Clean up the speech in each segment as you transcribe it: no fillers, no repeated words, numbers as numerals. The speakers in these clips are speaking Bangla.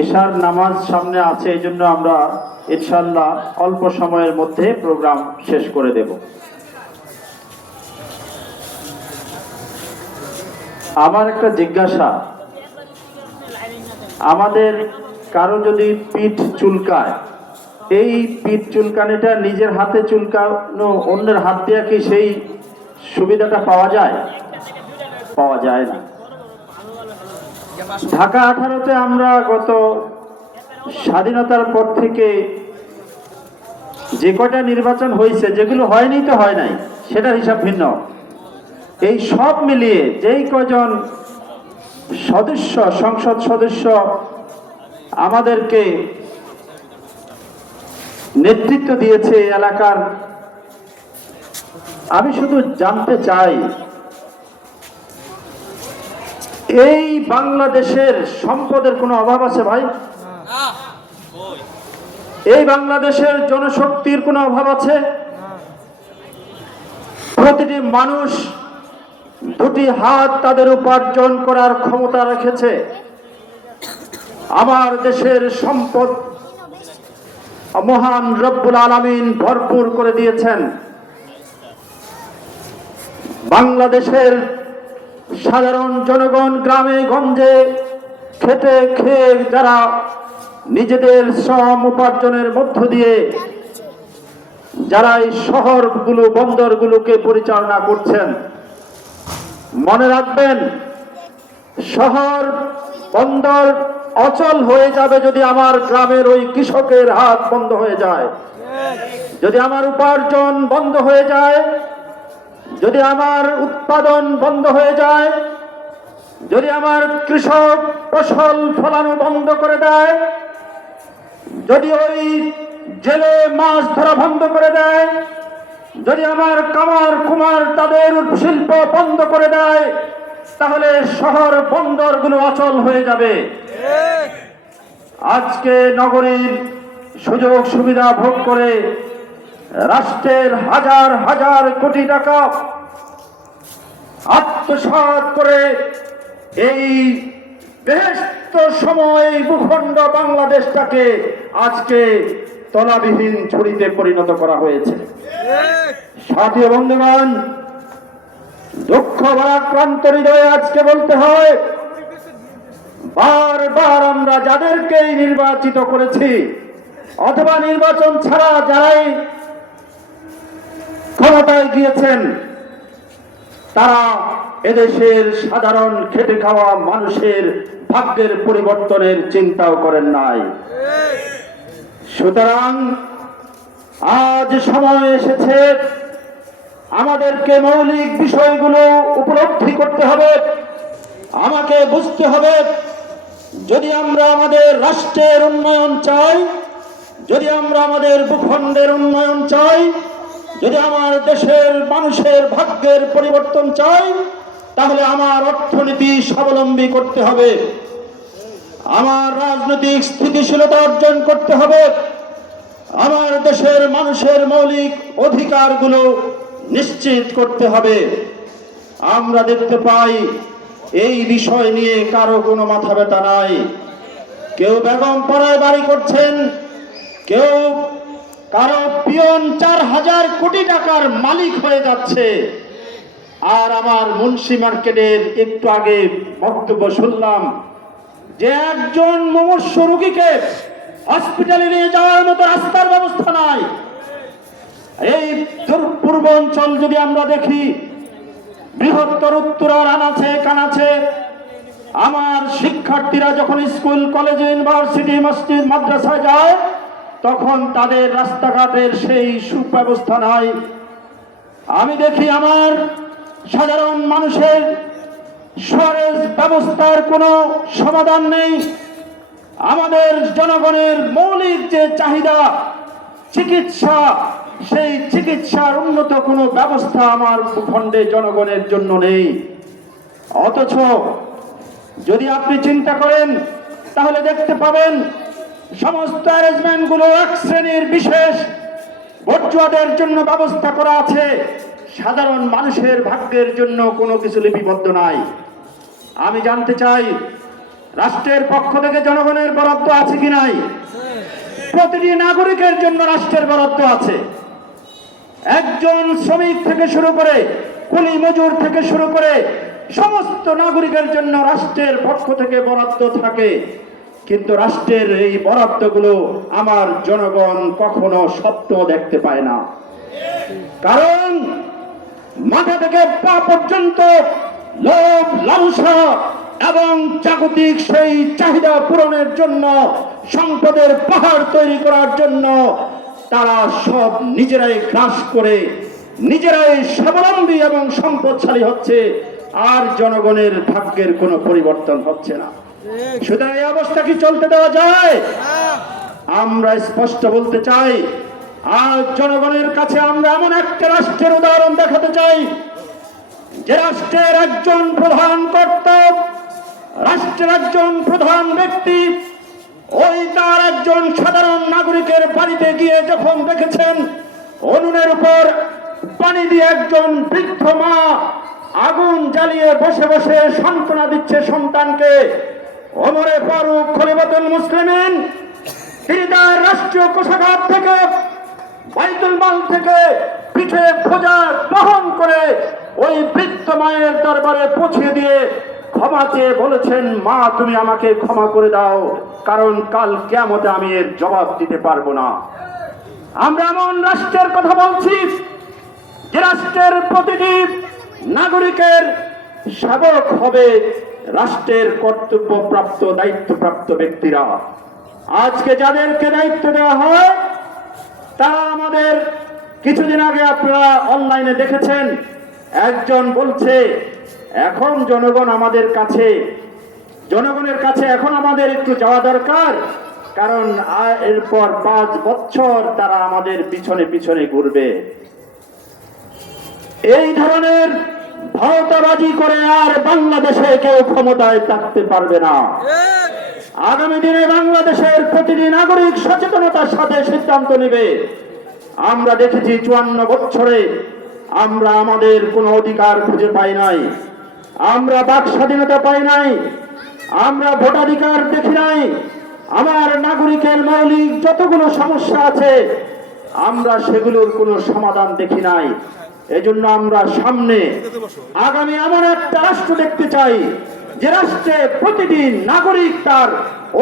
এশার নামাজ সামনে আছে, এই জন্য আমরা ইনশাআল্লাহ অল্প সময়ের মধ্যে প্রোগ্রাম শেষ করে দেব। আমার একটা জিজ্ঞাসা, আমাদের কারো যদি পিঠ চুলকায়, এই পিঠ চুলকানিটা নিজের হাতে চুলকানো অন্যের হাত দিয়ে কি সেই সুবিধাটা পাওয়া যায়? পাওয়া যায় না। ঢাকা 18-তে আমরা গত স্বাধীনতার পর থেকে যে কয়টা নির্বাচন হয়েছে, যেগুলো হয়নি তো হয় নাই, সেটার হিসাব ভিন্ন। এই সব মিলিয়ে যেই কয়জন সদস্য, সংসদ সদস্য আমাদেরকে নেতৃত্ব দিয়েছে এলাকার, আমি শুধু জানতে চাই, এই বাংলাদেশের সম্পদের কোনো অভাব আছে ভাই? এই বাংলাদেশের জনশক্তির কোনো অভাব আছে? প্রতিটি মানুষ দুটি হাত তাদের উপার্জন করার ক্ষমতা রেখেছে। আমার দেশের সম্পদ মহান রব্বুল আলামিন ভরপুর করে দিয়েছেন। বাংলাদেশের সাধারণ জনগণ গ্রামে গঞ্জে খেটে খেয়ে যারা নিজেদের শ্রম উপার্জনের মধ্য দিয়ে যারা এই শহরগুলো, বন্দরগুলোকে পরিচালনা করছেন, মনে রাখবেন, শহর বন্দর অচল হয়ে যাবে যদি আমার গ্রামের ওই কৃষকের হাত বন্ধ হয়ে যায়, যদি আমার উপার্জন বন্ধ হয়ে যায়, যদি আমার উৎপাদন বন্ধ হয়ে যায়, যদি আমার কৃষক ফসল ফলানো বন্ধ করে দেয়, যদি ওই জেলে মাছ ধরা বন্ধ করে দেয়, যদি আমার কামার কুমার তাদের শিল্প বন্ধ করে দেয়, তাহলে শহর বন্দরগুলো অচল হয়ে যাবে। আজকে নগরীর সুযোগ সুবিধা ভোগ করে রাষ্ট্রের হাজার হাজার কোটি টাকা আত্মসাৎ করে এই বেহেশত সময় ভূখণ্ড বাংলাদেশটাকে আজকে তলাবিহীন ঝুড়িতে পরিণত করা হয়েছে। সাথী বন্ধুগণ, দুঃখ ভারাক্রান্ত হৃদয়ে আজকে বলতে হয়, বারবার আমরা যাদেরকেই নির্বাচিত করেছি অথবা নির্বাচন ছাড়া যারাই ক্ষমতায় গিয়েছেন, তারা এদেশের সাধারণ খেটে খাওয়া মানুষের ভাগ্যের পরিবর্তনের চিন্তাও করেন নাই। সুতরাং আজ সময় এসেছে আমাদেরকে মৌলিক বিষয়গুলো উপলব্ধি করতে হবে। আমাকে বুঝতে হবে, যদি আমরা আমাদের রাষ্ট্রের উন্নয়ন চাই, যদি আমরা আমাদের ভূখণ্ডের উন্নয়ন চাই, যদি আমার দেশের মানুষের ভাগ্যের পরিবর্তন চাই, তাহলে আমার অর্থনীতি স্বাবলম্বী করতে হবে, আমার রাজনৈতিক স্থিতিশীলতা অর্জন করতে হবে, আমার দেশের মানুষের মৌলিক অধিকারগুলো নিশ্চিত করতে হবে। আমরা দেখতে পাই এই বিষয় নিয়ে কারো কোনো মাথা ব্যথা নাই। কেউ বেগম পাড়ায় বাড়ি করছেন, কেউ কারো পিয়ন 4000 কোটি টাকার মালিক হয়ে যাচ্ছে। আর আমার মুন্সি মার্কেটের একটু আগে বক্তব্য শুনলাম যে একজন মুমূর্ষু রোগীকে হসপিটালে নিয়ে যাওয়ার মতো রাস্তার ব্যবস্থা নাই। এই পূর্বাঞ্চল যদি আমরা দেখি, বৃহত্তর উত্তরার আনাচে কানাচে আমার শিক্ষার্থীরা যখন স্কুল, কলেজে, ইউনিভার্সিটি, মসজিদ, মাদ্রাসায় যায়, তখন তাদের রাস্তাঘাটের সেই সুব্যবস্থা নাই। আমি দেখি আমার সাধারণ মানুষের সরেজ ব্যবস্থার কোনো সমাধান নেই। আমাদের জনগণের মৌলিক যে চাহিদা চিকিৎসা, সেই চিকিৎসার উন্নত কোনো ব্যবস্থা আমার ভূখণ্ডে জনগণের জন্য নেই। অথচ যদি আপনি চিন্তা করেন তাহলে দেখতে পাবেন সমস্ত অ্যারেঞ্জমেন্টগুলো এক শ্রেণীর বিশেষ বর্জুয়াদের জন্য ব্যবস্থা করা আছে, সাধারণ মানুষের ভাগ্যের জন্য কোনো কিছু লিপিবদ্ধ নাই। আমি জানতে চাই, রাষ্ট্রের পক্ষ থেকে জনগণের বরাদ্দ আছে কি নাই? প্রতিটি নাগরিকের জন্য রাষ্ট্রের বরাদ্দ আছে। একজন শ্রমিক থেকে শুরু করে কুলি মজুর থেকে শুরু করে সমস্ত নাগরিকের জন্য রাষ্ট্রের পক্ষ থেকে বরাদ্দ থাকে। কিন্তু রাষ্ট্রের এই বরাদ্দগুলো আমার জনগণ কখনো স্বপ্ন দেখতে পায় না। কারণ মাথা থেকে পা পর্যন্ত লোভ লালসা এবং জাগতিক সেই চাহিদা পূরণের জন্য, সম্পদের পাহাড় তৈরি করার জন্য তারা সব নিজেরাই গ্রাস করে নিজেরাই স্বাবলম্বী এবং সম্পদশালী হচ্ছে, আর জনগণের ভাগ্যের কোনো পরিবর্তন হচ্ছে না। সুতরাং এই অবস্থা কি চলতে দেওয়া যায়? আমরা স্পষ্ট বলতে চাই, আজ জনগণের কাছে আমরা এমন একটা রাষ্ট্রের উদাহরণ দেখাতে চাই যে রাষ্ট্রের একজন প্রধান কর্তা, রাষ্ট্রের একজন প্রধান ব্যক্তি ওই তার একজন সাধারণ নাগরিকের বাড়িতে গিয়ে যখন দেখেছেন উনুনের উপর পানি দিয়ে একজন বৃদ্ধ মা আগুন জ্বালিয়ে বসে বসে সান্ত্বনা দিচ্ছে সন্তানকে, ওমরে ফারুক খলিফাতুল মুসলিমিন তিনি তার রাষ্ট্রীয় কোষাগার থেকে, বাইতুল মাল থেকে পিঠে বোঝা বহন করে ওই বৃদ্ধ মায়ের দরবারে পৌঁছে দিয়ে ক্ষমা চেয়ে বলেছেন, মা তুমি আমাকে ক্ষমা করে দাও, কারণ কাল কিয়ামতে আমি এর জবাব দিতে পারবো না। আমরা এমন রাষ্ট্রের কথা বলছি যে রাষ্ট্রের প্রতিটি নাগরিকের সেবক হবে রাষ্ট্রের কর্তব্যপ্রাপ্ত দায়িত্বপ্রাপ্ত ব্যক্তিরা। আজকে যাদেরকে দায়িত্ব দেওয়া হয় তারা আমাদের, কিছুদিন আগে আপনারা অনলাইনে দেখেছেন, একজন বলছে এখন জনগণের কাছে এখন আমাদের একটু যাওয়া দরকার, কারণ এরপর 5 বছর তারা আমাদের পিছনে পিছনে ঘুরবে। এই ধরনের ভাওতাবাজি করে আর বাংলাদেশে কেউ ক্ষমতায় থাকতে পারবে না। আগামী দিনে বাংলাদেশের প্রতিটি নাগরিক সচেতনতার সাথে সিদ্ধান্ত নেবে। আমরা দেখেছি 54 বছরে আমরা আমাদের কোনো অধিকার খুঁজে পাই নাই, আমরা বাক স্বাধীনতা পাই নাই, আমরা ভোটাধিকার দেখি নাই, আমার নাগরিকের মৌলিক যতগুলো সমস্যা আছে আমরা সেগুলোর কোনো সমাধান দেখি নাই। এজন্য আমরা সামনে আগামী এমন একটা রাষ্ট্র দেখতে চাই যে রাষ্ট্রে প্রতিটি নাগরিক তার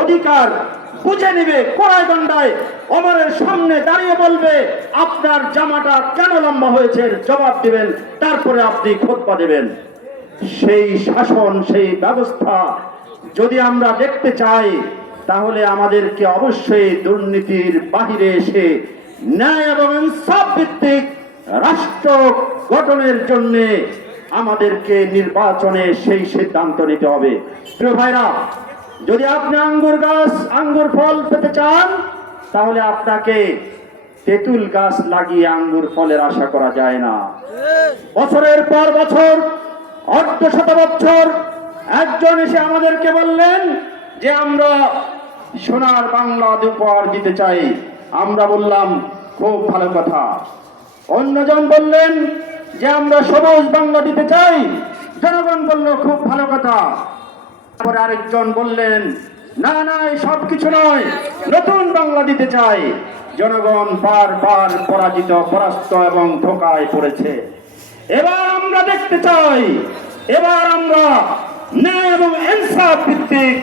অধিকার বুঝে নেবে, কড়াই গন্ডায় ওমরের সামনে দাঁড়িয়ে বলবে আপনার জামাটা কেন লম্বা হয়েছে জবাব দিবেন, তারপরে আপনি খুতবা দেবেন। সেই শাসন, সেই ব্যবস্থা যদি আমরা দেখতে চাই তাহলে আমাদেরকে অবশ্যই দুর্নীতির বাহিরে এসে ন্যায় এবং ইনসাফ ভিত্তিক রাষ্ট্র গঠনের জন্য আমাদেরকে নির্বাচনে সেই সিদ্ধান্ত নিতে হবে। প্রিয় ভাইরা, যদি আপনি আঙ্গুর ফল পেতে চান তাহলে আপনাকে তেঁতুল গাছ লাগিয়ে আঙ্গুর ফলের আশা করা যায় না। বছরের পর বছর, অর্ধ শত বছর একজন এসে আমাদেরকে বললেন যে আমরা সোনার বাংলা উপহার দিতে চাই। আমরা বললাম খুব ভালো কথা। অন্যজন বললেন যে আমরা সবুজ বাংলা দিতে চাই। জনগণ বলল খুব ভালো কথা। তারপরে আরেকজন বললেন না না এই সব কিছু নয়, নতুন বাংলা দিতে চাই। জনগণ বারবার পরাস্ত এবং ধোঁকায় পড়েছে। এবার আমরা দেখতে চাই, এবার আমরা ন্যায় এবং ইনসাফ ভিত্তিক